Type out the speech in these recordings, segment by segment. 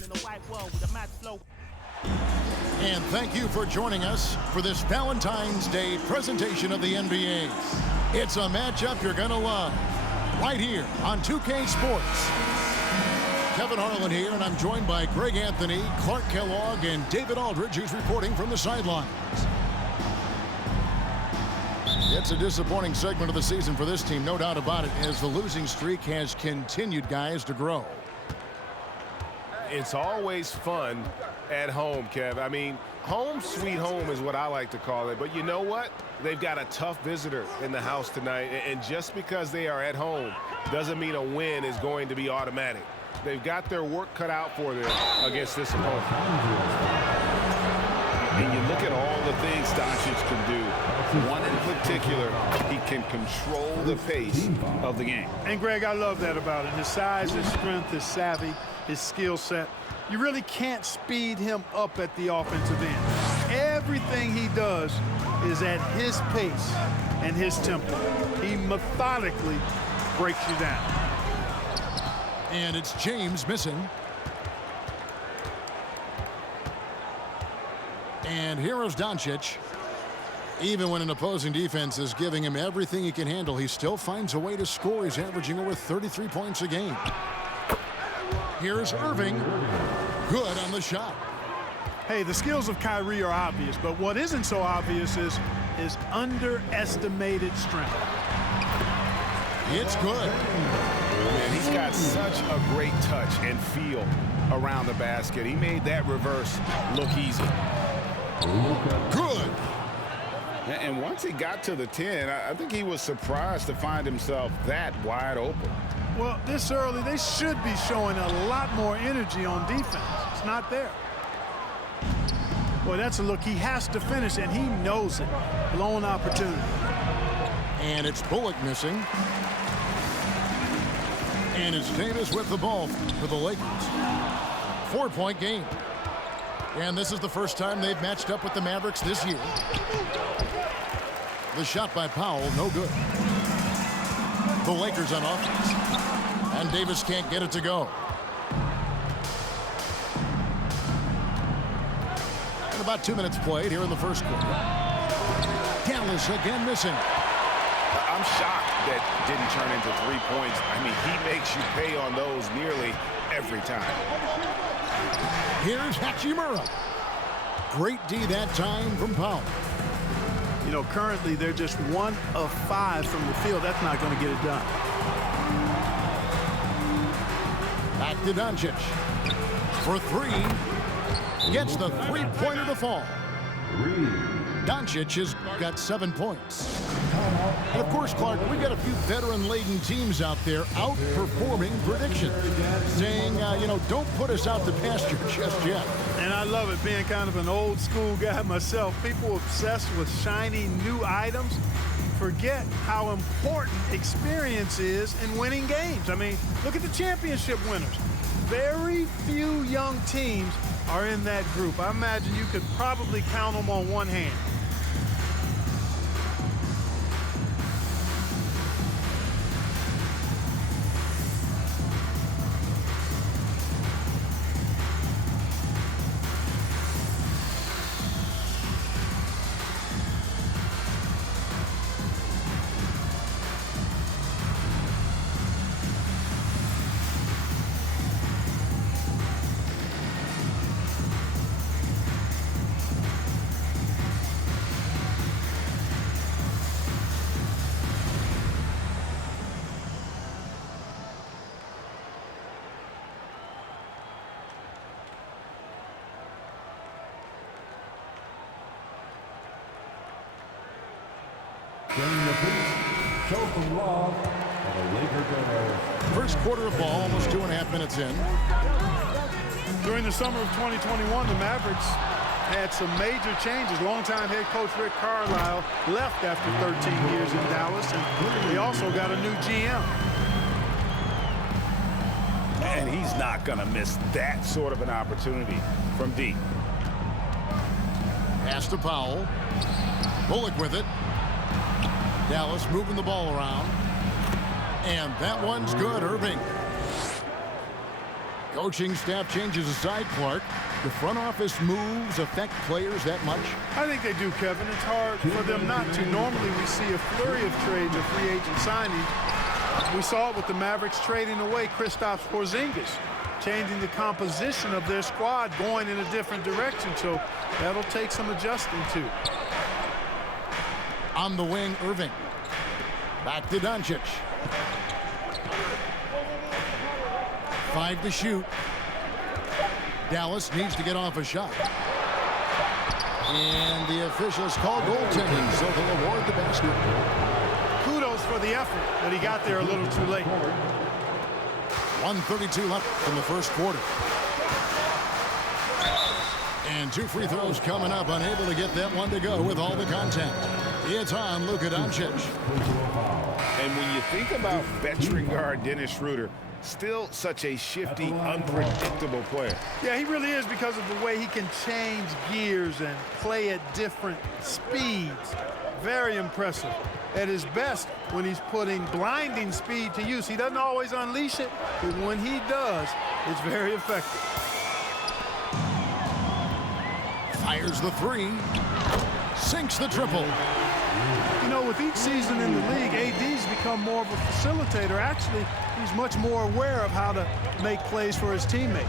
man in a white world with a mad flow. And thank you for joining us for this Valentine's Day presentation of the NBA. It's a matchup you're going to love right here on 2K Sports. Kevin Harlan here, and I'm joined by Greg Anthony, Clark Kellogg, and David Aldridge, who's reporting from the sidelines. It's a disappointing segment of the season for this team, no doubt about it, as the losing streak has continued, guys, to grow. It's always fun at home, Kev. I mean, home sweet home is what I like to call it. But you know what? They've got a tough visitor in the house tonight. And just because they are at home doesn't mean a win is going to be automatic. They've got their work cut out for them against this opponent. And you look at all the things Doncic can do. One in particular, he can control the pace of the game. And, Greg, I love that about it. His size, his strength, his savvy, his skill set. You really can't speed him up at the offensive end. Everything he does is at his pace and his tempo. He methodically breaks you down. And it's James missing. And here is Doncic. Even when an opposing defense is giving him everything he can handle, he still finds a way to score. He's averaging over 33 points a game. Here's Irving. Good on the shot. Hey, the skills of Kyrie are obvious, but what isn't so obvious is his underestimated strength. It's good. Man, he's got such a great touch and feel around the basket. He made that reverse look easy. Good. And once he got to the 10, I think he was surprised to find himself that wide open. Well, this early, they should be showing a lot more energy on defense. It's not there. Boy, that's a look he has to finish, and he knows it. Blown opportunity. And it's Bullock missing. And it's Davis with the ball for the Lakers. 4-point game. And this is the first time they've matched up with the Mavericks this year. The shot by Powell, no good. The Lakers on offense. And Davis can't get it to go. And about 2 minutes played here in the first quarter. Dallas again missing. I'm shocked that didn't turn into 3 points. I mean, he makes you pay on those nearly every time. Here's Hachimura. Great D that time from Powell. You know, currently they're just 1 of 5 from the field. That's not going to get it done. Back to Doncic. For 3. Gets the three-pointer to fall. Doncic has got 7 points. And, of course, Clark, we've got a few veteran-laden teams out there outperforming predictions, saying, you know, don't put us out to pasture just yet. And I love it, being kind of an old-school guy myself. People obsessed with shiny new items forget how important experience is in winning games. I mean, look at the championship winners. Very few young teams are in that group. I imagine you could probably count them on one hand. First quarter of ball, almost 2.5 minutes in. During the summer of 2021, the Mavericks had some major changes. Longtime head coach Rick Carlisle left after 13 years in Dallas, and they also got a new GM. And he's not going to miss that sort of an opportunity from deep. Pass to Powell. Bullock with it. Dallas moving the ball around. And that one's good, Irving. Coaching staff changes aside, Clark. The front office moves affect players that much? I think they do, Kevin. It's hard for them not to. Normally we see a flurry of trades of free agent signings. We saw it with the Mavericks trading away Kristaps Porzingis, changing the composition of their squad, going in a different direction. So that'll take some adjusting to. On the wing, Irving. Back to Doncic. 5 to shoot. Dallas needs to get off a shot. And the officials call goaltending, so they'll award the basket. Kudos for the effort, but he got there a little too late. 1:32 left in the first quarter. And 2 free throws coming up, unable to get that one to go with all the contact. It's on Luka Doncic. And when you think about veteran guard Dennis Schroeder, still such a shifty, unpredictable player. Yeah, he really is, because of the way he can change gears and play at different speeds. Very impressive. At his best, when he's putting blinding speed to use. He doesn't always unleash it, but when he does, it's very effective. Fires the 3. Sinks the triple. You know, with each season in the league, AD's become more of a facilitator. Actually, he's much more aware of how to make plays for his teammates.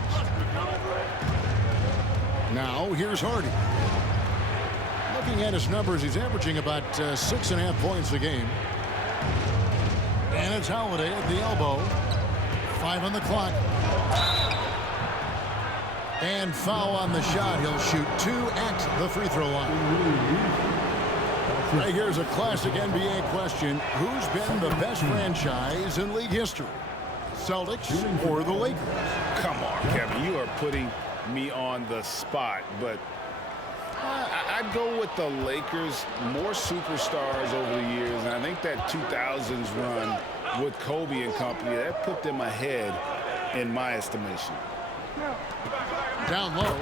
Now, here's Hardy. Looking at his numbers, he's averaging about 6.5 points a game. And it's Holiday at the elbow. 5 on the clock. And foul on the shot. He'll shoot 2 at the free throw line. Right, here's a classic NBA question. Who's been the best franchise in league history? Celtics or the Lakers? Come on, Kevin. You are putting me on the spot, but I'd go with the Lakers. More superstars over the years, and I think that 2000s run with Kobe and company, that put them ahead in my estimation. Down low.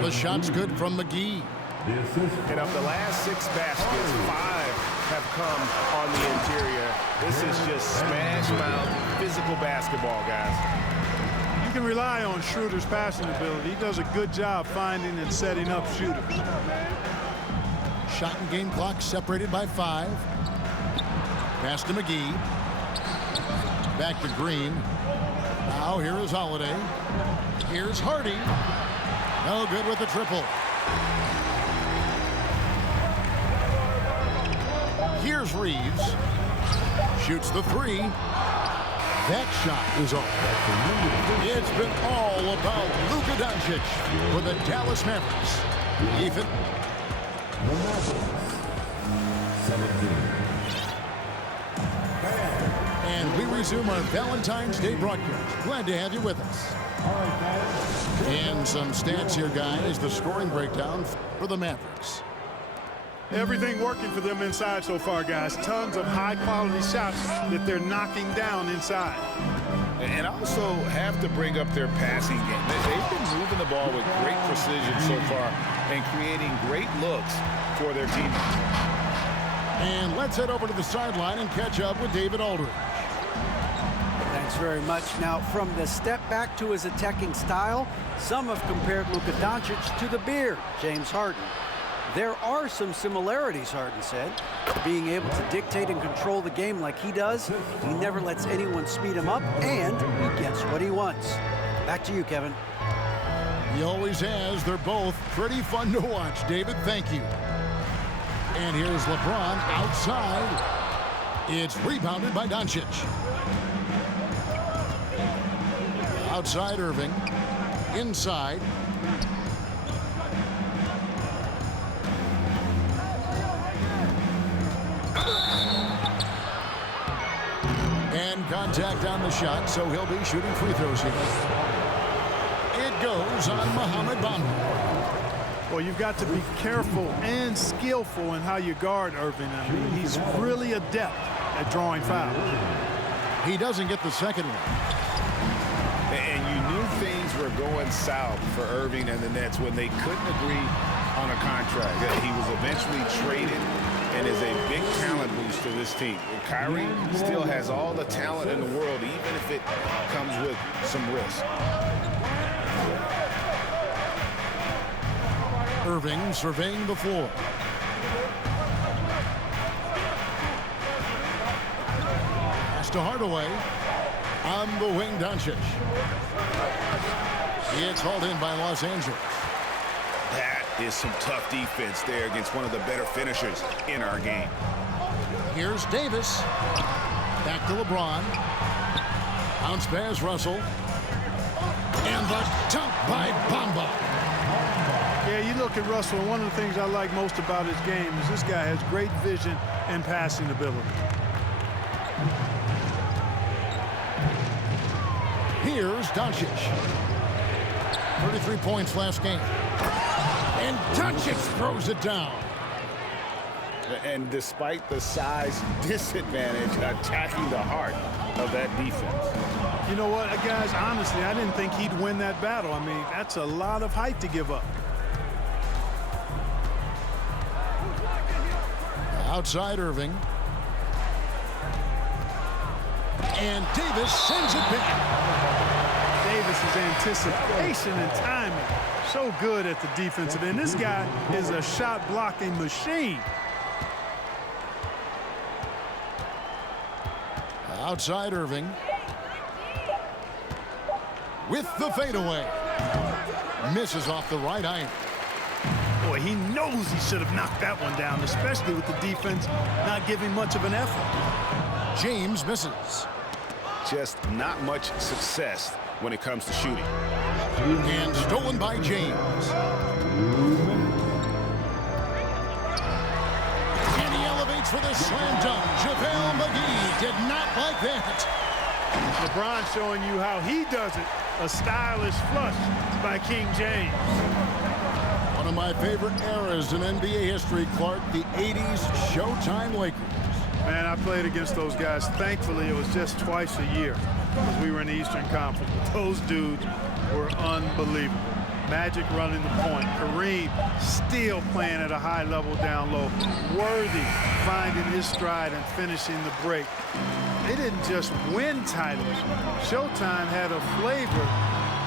The shot's good from McGee. And of the last 6 baskets, 5 have come on the interior. This is just smash mouth physical basketball, guys. You can rely on Schroeder's passing ability. He does a good job finding and setting up shooters. Shot and game clock separated by 5. Pass to McGee. Back to Green. Now here is Holiday. Here's Hardy. No good with the triple. Here's Reeves. Shoots the 3. That shot is off. It's been all about Luka Doncic for the Dallas Mavericks. Ethan. And we resume our Valentine's Day broadcast. Glad to have you with us. And some stats here, guys. The scoring breakdown for the Mavericks. Everything working for them inside so far, guys. Tons of high-quality shots that they're knocking down inside. And also have to bring up their passing game. They've been moving the ball with great precision so far and creating great looks for their teammates. And let's head over to the sideline and catch up with David Aldridge. Thanks very much. Now, from the step back to his attacking style, some have compared Luka Doncic to the Beard, James Harden. There are some similarities, Harden said. Being able to dictate and control the game like he does, he never lets anyone speed him up, and he gets what he wants. Back to you, Kevin. He always has. They're both pretty fun to watch. David, thank you. And here's LeBron outside. It's rebounded by Doncic. Outside Irving. Inside. And contact on the shot, so he'll be shooting free throws here. It goes on Mohamed Bamba. Well, you've got to be careful and skillful in how you guard Irving. I mean, he's really adept at drawing fouls. He doesn't get the second one. And you knew things were going south for Irving and the Nets when they couldn't agree on a contract. He was eventually traded and is a big talent boost to this team. Kyrie still has all the talent in the world, even if it comes with some risk. Irving surveying the floor. Pass to Hardaway. On the wing, Doncic. It's hauled in by Los Angeles. That is some tough defense there against one of the better finishers in our game. Here's Davis. Back to LeBron. Bounce pass, Russell. And the dunk by Bamba. Yeah, you look at Russell, and one of the things I like most about his game is this guy has great vision and passing ability. Here's Doncic. 33 points last game. And Doncic throws it down. And despite the size disadvantage, attacking the heart of that defense. You know what, guys, honestly, I didn't think he'd win that battle. I mean, that's a lot of height to give up. Outside Irving. And Davis sends it back. Davis's anticipation and timing, so good at the defensive end. This guy is a shot blocking machine. Outside Irving. With the fadeaway. Misses off the right iron. Boy, he knows he should have knocked that one down, especially with the defense not giving much of an effort. James misses. Just not much success when it comes to shooting. And stolen by James. And he elevates for the slam dunk. JaVale McGee did not like that. LeBron showing you how he does it. A stylish flush by King James. One of my favorite eras in NBA history, Clark, the 80s Showtime Lakers. Man, I played against those guys. Thankfully, it was just twice a year because we were in the Eastern Conference. But those dudes were unbelievable. Magic running the point. Kareem still playing at a high level down low. Worthy finding his stride and finishing the break. They didn't just win titles. Showtime had a flavor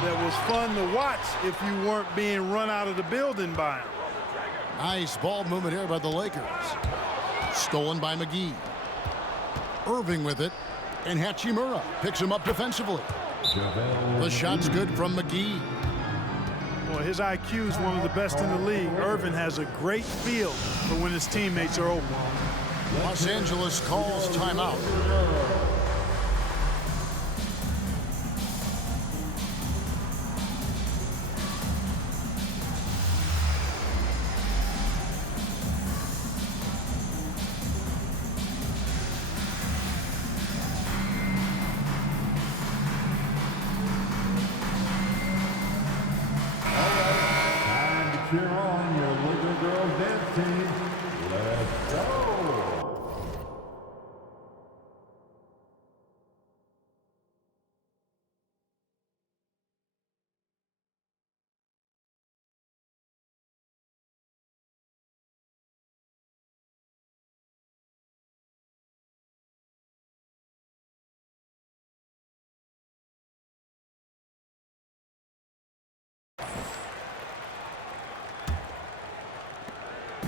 that was fun to watch if you weren't being run out of the building by them. Nice ball movement here by the Lakers. Stolen by McGee. Irving with it. And Hachimura picks him up defensively. The shot's good from McGee. Boy, his IQ is one of the best in the league. Irving has a great feel for when his teammates are open. Los Angeles calls timeout. Cheer on your little girl dance team. Let's go.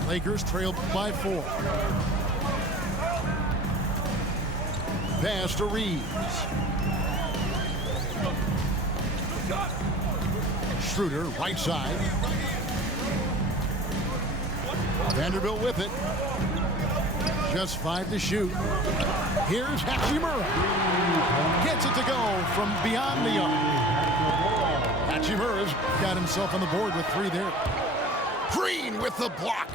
Lakers trail by 4. Pass to Reeves. Schroeder, right side. Vanderbilt with it. Just 5 to shoot. Here's Hachimura. Gets it to go from beyond the arc. Hachimura's got himself on the board with 3 there. Green with the block.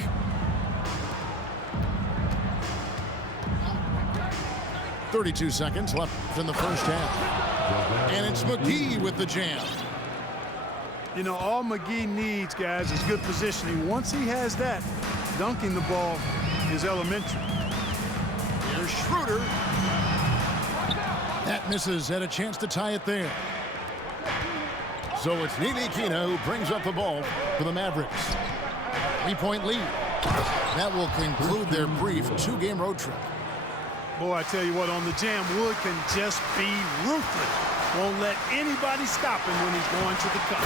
.32 seconds left in the first half. And it's McGee with the jam. You know, all McGee needs, guys, is good positioning. Once he has that, dunking the ball is elementary. Here's Schroeder. That misses. Had a chance to tie it there. So it's Ntilikina who brings up the ball for the Mavericks. 3-point lead. That will conclude their brief 2-game road trip. Boy, I tell you what, on the jam, Wood can just be ruthless. Won't let anybody stop him when he's going to the cup.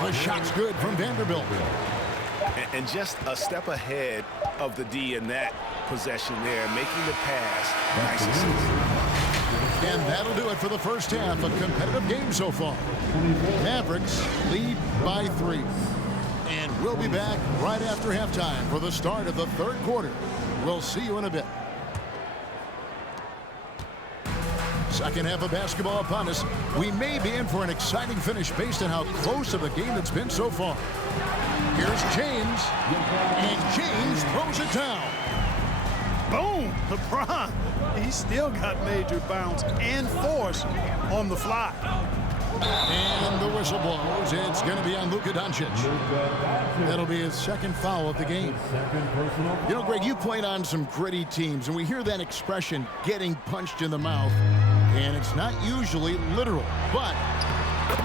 The shot's good from Vanderbilt. And just a step ahead of the D in that possession there, making the pass. Nice assist. And that'll do it for the first half. A competitive game so far. Mavericks lead by 3. And we'll be back right after halftime for the start of the third quarter. We'll see you in a bit. Second half of basketball upon us. We may be in for an exciting finish based on how close of a game it's been so far. Here's James, and James throws it down. Boom! LeBron, he still got major bounce and force on the fly. And the whistle blows. It's going to be on Luka Doncic. That'll be his second foul of the game. You know, Greg, you played on some gritty teams, and we hear that expression, getting punched in the mouth, and it's not usually literal. But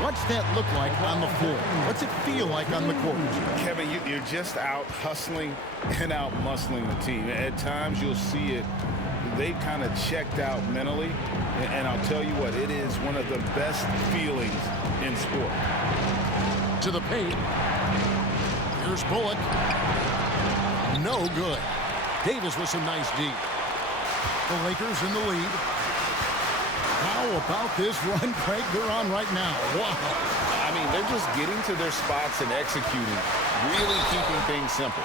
what's that look like on the floor? What's it feel like on the court? Kevin, you're just out hustling and out muscling the team. At times you'll see it. They've kind of checked out mentally, and I'll tell you what, it is one of the best feelings in sport. To the paint. Here's Bullock. No good. Davis with some nice D. The Lakers in the lead. How about this run, Craig, they're on right now? Wow. I mean, they're just getting to their spots and executing, really keeping things simple.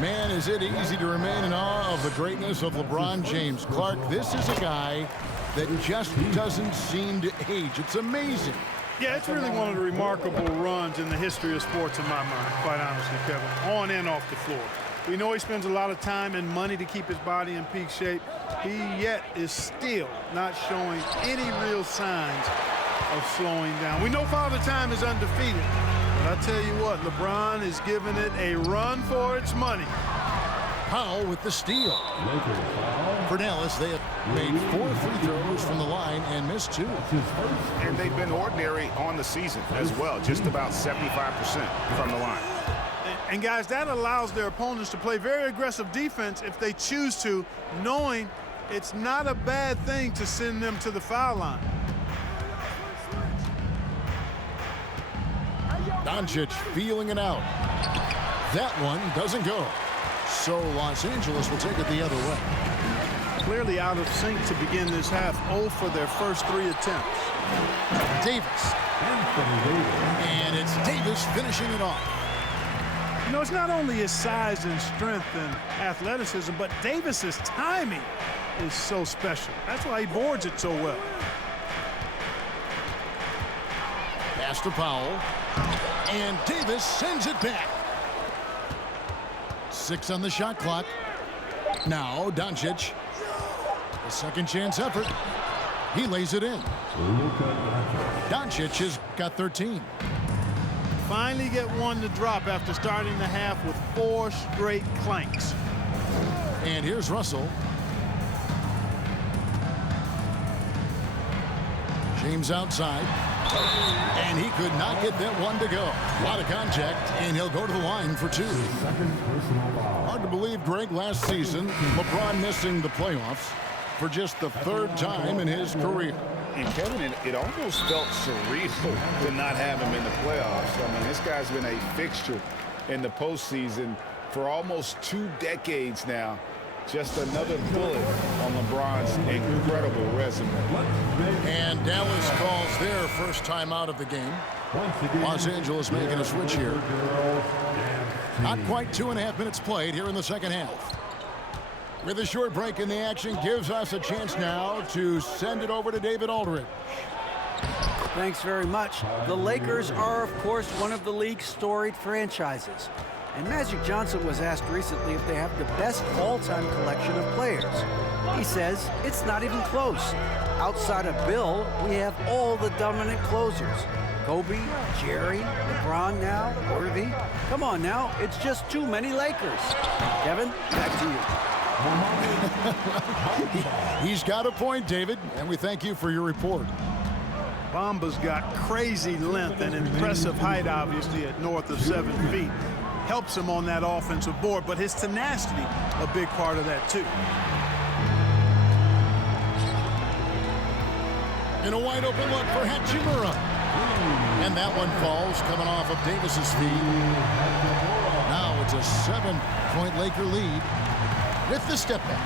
Man, is it easy to remain in awe of the greatness of LeBron James. Clark, this is a guy that just doesn't seem to age. It's amazing. Yeah, it's really one of the remarkable runs in the history of sports in my mind, quite honestly, Kevin, on and off the floor. We know he spends a lot of time and money to keep his body in peak shape. He yet is still not showing any real signs of slowing down. We know Father Time is undefeated. But I tell you what, LeBron is giving it a run for its money. Powell with the steal. For Dallas, they have made 4 free throws from the line and missed 2. And they've been ordinary on the season as well, just about 75% from the line. And guys, that allows their opponents to play very aggressive defense if they choose to, knowing it's not a bad thing to send them to the foul line. Doncic feeling it out. That one doesn't go. So Los Angeles will take it the other way. Clearly out of sync to begin this half. 0 for their first 3 attempts. Davis. And it's Davis finishing it off. You know, it's not only his size and strength and athleticism, but Davis's timing is so special. That's why he boards it so well. Pass to Powell. And Davis sends it back. 6 on the shot clock. Now Doncic. A second chance effort. He lays it in. Doncic has got 13. Finally get one to drop after starting the half with 4 straight clanks. And here's Russell. James outside. And he could not get that one to go. A lot of contact, and he'll go to the line for 2. Hard to believe, Greg, last season, LeBron missing the playoffs for just the 3rd time in his career. And Kevin, it almost felt surreal to not have him in the playoffs. I mean, this guy's been a fixture in the postseason for almost 2 decades now. Just another bullet on LeBron's incredible resume. And Dallas calls their first time out of the game. Los Angeles making a switch here. Not quite 2.5 minutes played here in the second half. With a short break in the action, gives us a chance now to send it over to David Aldridge. Thanks very much. The Lakers are, of course, one of the league's storied franchises. And Magic Johnson was asked recently if they have the best all-time collection of players. He says it's not even close. Outside of Bill, we have all the dominant closers. Kobe, Jerry, LeBron now, Worthy. Come on now, it's just too many Lakers. Kevin, back to you. He's got a point, David, and we thank you for your report. Bamba's got crazy length and impressive height, obviously, at north of 7 feet. helps him on that offensive board, but his tenacity, a big part of that too. In a wide open look for Hachimura. And that one falls coming off of Davis's feet. Now it's a 7-point Laker lead with the step back.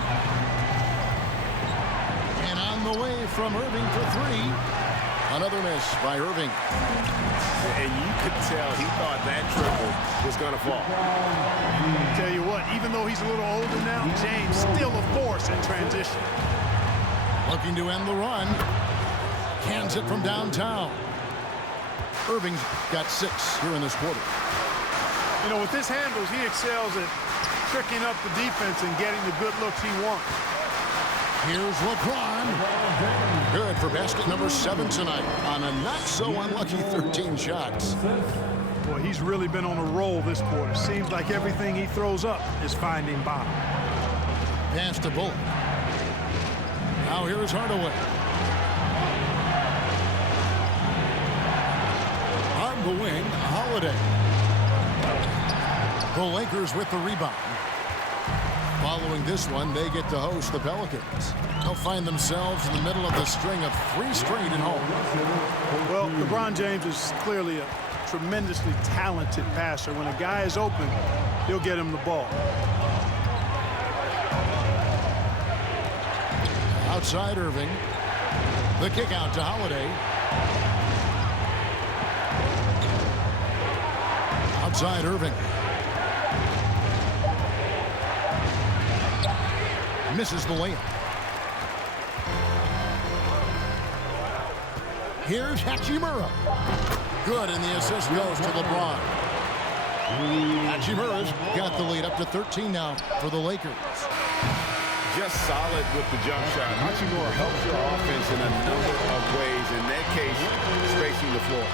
And on the way from Irving for three. Another miss by Irving. And you could tell he thought that triple was going to fall. Tell you what, even though he's a little older now, James still a force in transition. Looking to end the run. Cans it from downtown. Irving's got 6 here in this quarter. You know, with his handles, he excels at tricking up the defense and getting the good looks he wants. Here's LeBron. Good for basket number 7 tonight on a not-so-unlucky 13 shots. Boy, he's really been on a roll this quarter. Seems like everything he throws up is finding bottom. Pass to Bullock. Now here's Hardaway. On the wing, Holiday. The Lakers with the rebound. Following this one, they get to host the Pelicans. They'll find themselves in the middle of the string of 3 straight at home. Well, LeBron James is clearly a tremendously talented passer. When a guy is open, he'll get him the ball. Outside Irving. The kick out to Holiday. Outside Irving. Misses the layup. Here's Hachimura. Good, and the assist goes to LeBron. Hachimura's got the lead up to 13 now for the Lakers. Just solid with the jump shot. Hachimura helps your offense in a number of ways. In that case, spacing the floor.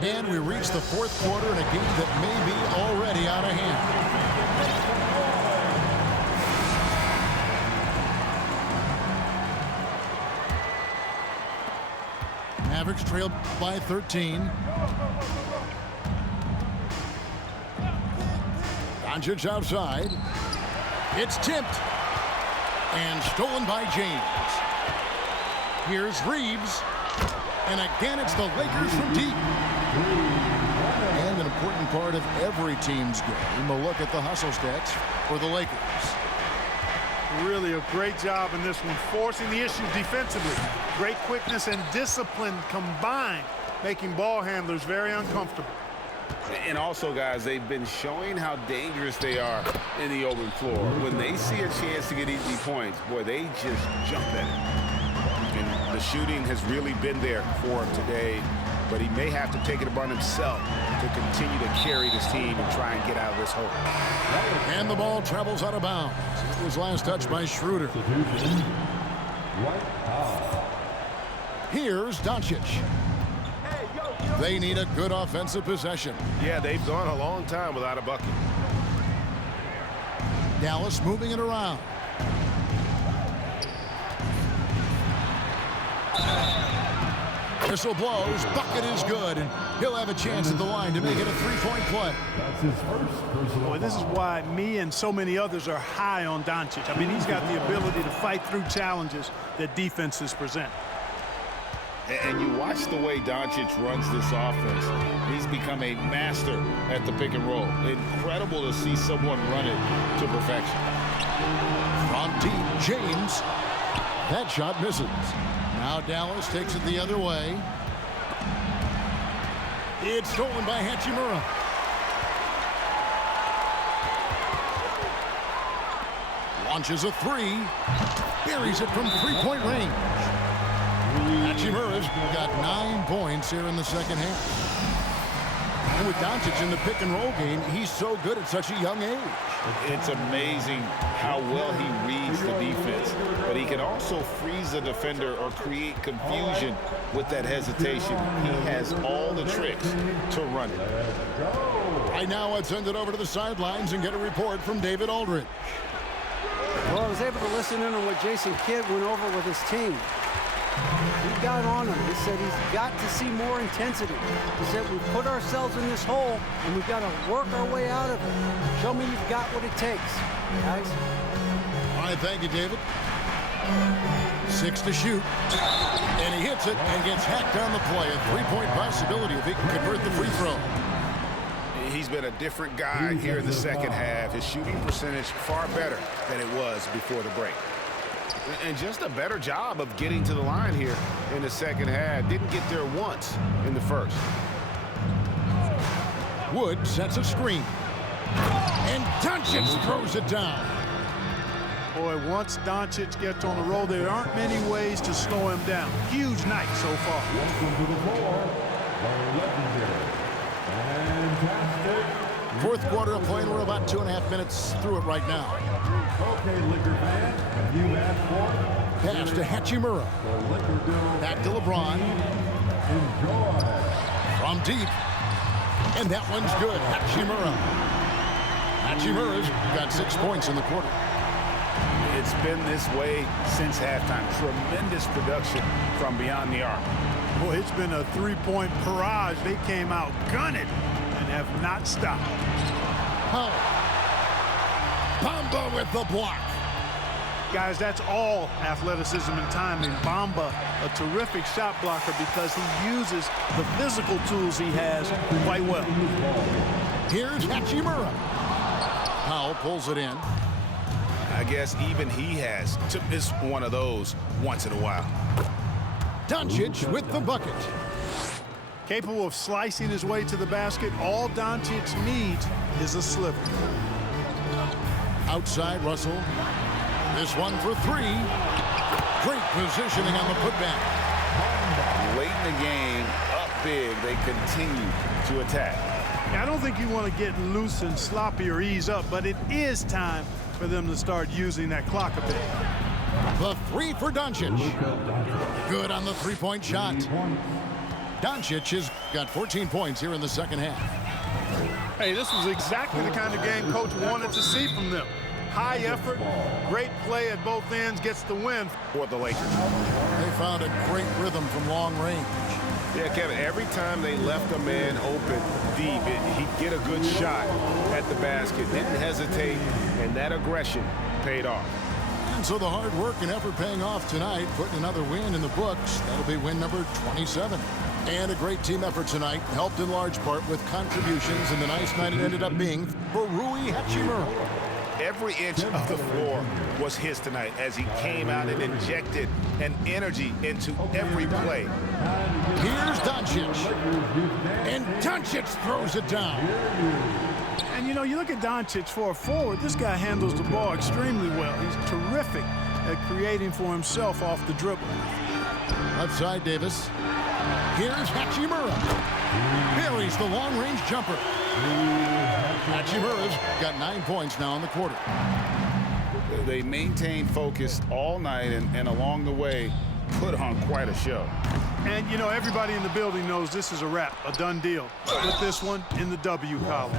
And we reach the 4th quarter in a game that may be already out of hand. Mavericks trailed by 13. Doncic outside. It's tipped. And stolen by James. Here's Reeves. And again, it's the Lakers from deep. And an important part of every team's game, a look at the hustle stats for the Lakers. Really a great job in this one, forcing the issues defensively. Great quickness and discipline combined, making ball handlers very uncomfortable. And also, guys, they've been showing how dangerous they are in the open floor. When they see a chance to get easy points, boy, they just jump at it. And the shooting has really been there for him today, but he may have to take it upon himself to continue to carry this team and try and get out of this hole. And the ball travels out of bounds. It was last touched by Schroeder. Here's Doncic. They need a good offensive possession. Yeah, they've gone a long time without a bucket. Dallas moving it around. Whistle blows. Bucket is good, and he'll have a chance at the line to make it a 3-point play. That's his first personal. Boy, this is why me and so many others are high on Doncic. I mean, he's got the ability to fight through challenges that defenses present. And you watch the way Doncic runs this offense. He's become a master at the pick and roll. Incredible to see someone run it to perfection. From deep, James. That shot misses. Now Dallas takes it the other way. It's stolen by Hachimura. Launches a 3. Buries it from 3-point range. Hachimura's got 9 points here in the second half. And with Doncic in the pick and roll game, he's so good at such a young age. It's amazing how well he reads the defense, but he can also freeze a defender or create confusion with that hesitation. He has all the tricks to run it. Right now, I'd send it over to the sidelines and get a report from David Aldridge. Well, I was able to listen in on what Jason Kidd went over with his team. He got on him. He said he's got to see more intensity. He said we've put ourselves in this hole and we've got to work our way out of it. Show me you've got what it takes, guys. All right, thank you, David. 6 to shoot. And he hits it and gets hacked on the play. A three-point possibility if he can convert the free throw. He's been a different guy here in the second half. His shooting percentage far better than it was before the break. And just a better job of getting to the line here in the second half. Didn't get there once in the first. Wood sets a screen. And Doncic throws it down. Boy, once Doncic gets on the roll, there aren't many ways to slow him down. Huge night so far. Welcome to the floor, the legendary, fantastic. Fourth quarter of play, and we're about 2.5 minutes through it right now. Okay, Liquor fan, you asked for Pass to Hachimura. the Liquor Bill. Back to LeBron. Enjoy. From deep. And that one's good. Hachimura. Hachimura's got 6 points in the quarter. It's been this way since halftime. Tremendous production from beyond the arc. Boy, it's been a three-point barrage. They came out gunning and have not stopped. Oh. Bamba with the block. Guys, that's all athleticism and timing. Bamba, a terrific shot blocker because he uses the physical tools he has quite well. Here's Hachimura. Powell pulls it in. I guess even he has to miss one of those once in a while. Doncic with the bucket. Capable of slicing his way to the basket, all Doncic needs is a sliver. Outside Russell. This one for 3. Great positioning on the putback. Late in the game, up big, they continue to attack. I don't think you want to get loose and sloppy or ease up, but it is time for them to start using that clock a bit. The 3 for Doncic. Good on the three-point shot. Doncic has got 14 points here in the second half. Hey, this was exactly the kind of game Coach wanted to see from them. High effort, great play at both ends, gets the win for the Lakers. They found a great rhythm from long range. Yeah, Kevin, every time they left a man open deep, he'd get a good shot at the basket. Didn't hesitate, and that aggression paid off. And so the hard work and effort paying off tonight, putting another win in the books. That'll be win number 27. And a great team effort tonight, helped in large part with contributions, and the nice night it ended up being for Rui Hachimura. Every inch of the floor was his tonight as he came out and injected an energy into every play. Here's Doncic. And Doncic throws it down. And, you know, you look at Doncic for a forward, this guy handles the ball extremely well. He's terrific at creating for himself off the dribble. Left side, Davis. Here's Hachimura. Buries the long-range jumper. Hachimura's got 9 points now in the quarter. They maintained focus all night and along the way put on quite a show. And, you know, everybody in the building knows this is a wrap, a done deal. Put this one in the W column.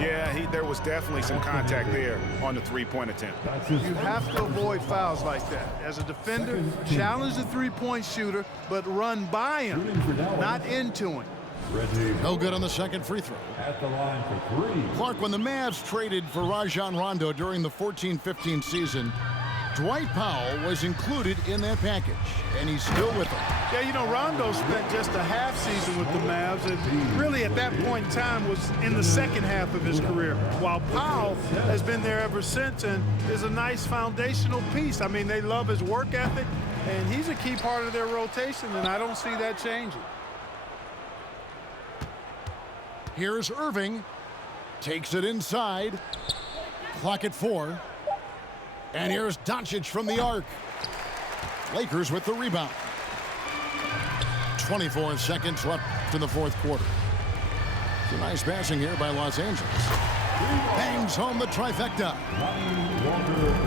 Yeah, there was definitely some contact there on the three-point attempt. You have to avoid fouls like that. As a defender, challenge the three-point shooter, but run by him, not into him. No good on the second free throw. At the line for 3. Clark, when the Mavs traded for Rajon Rondo during the 14-15 season, Dwight Powell was included in that package, and he's still with them. Yeah, you know, Rondo spent just a half season with the Mavs, and really at that point in time was in the second half of his career, while Powell has been there ever since and is a nice foundational piece. I mean, they love his work ethic, and he's a key part of their rotation, and I don't see that changing. Here's Irving. Takes it inside. Clock at 4. And here's Doncic from the arc. Lakers with the rebound. 24 seconds left in the fourth quarter. It's a nice passing here by Los Angeles. Bangs home the trifecta.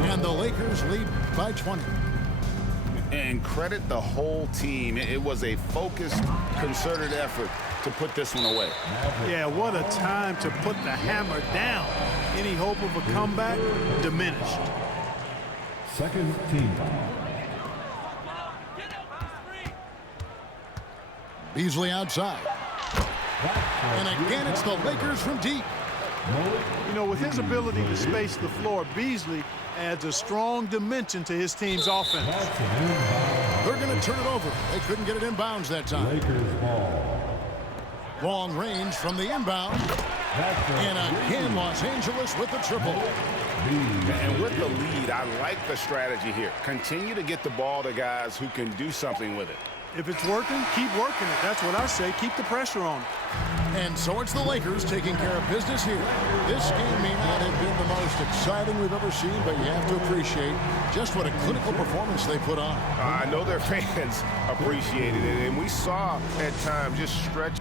And the Lakers lead by 20. And credit the whole team. It was a focused, concerted effort to put this one away. Yeah, what a time to put the hammer down. Any hope of a comeback diminished. Second team. Beasley outside. And again, it's the Lakers from deep. You know, with his ability to space the floor, Beasley adds a strong dimension to his team's offense. They're going to turn it over. They couldn't get it inbounds that time. Lakers ball. Long range from the inbound. And again, Los Angeles with the triple. And with the lead, I like the strategy here. Continue to get the ball to guys who can do something with it. If it's working, keep working it. That's what I say. Keep the pressure on. And so it's the Lakers taking care of business here. This game may not have been the most exciting we've ever seen, but you have to appreciate just what a clinical performance they put on. I know their fans appreciated it, and we saw at times just stretch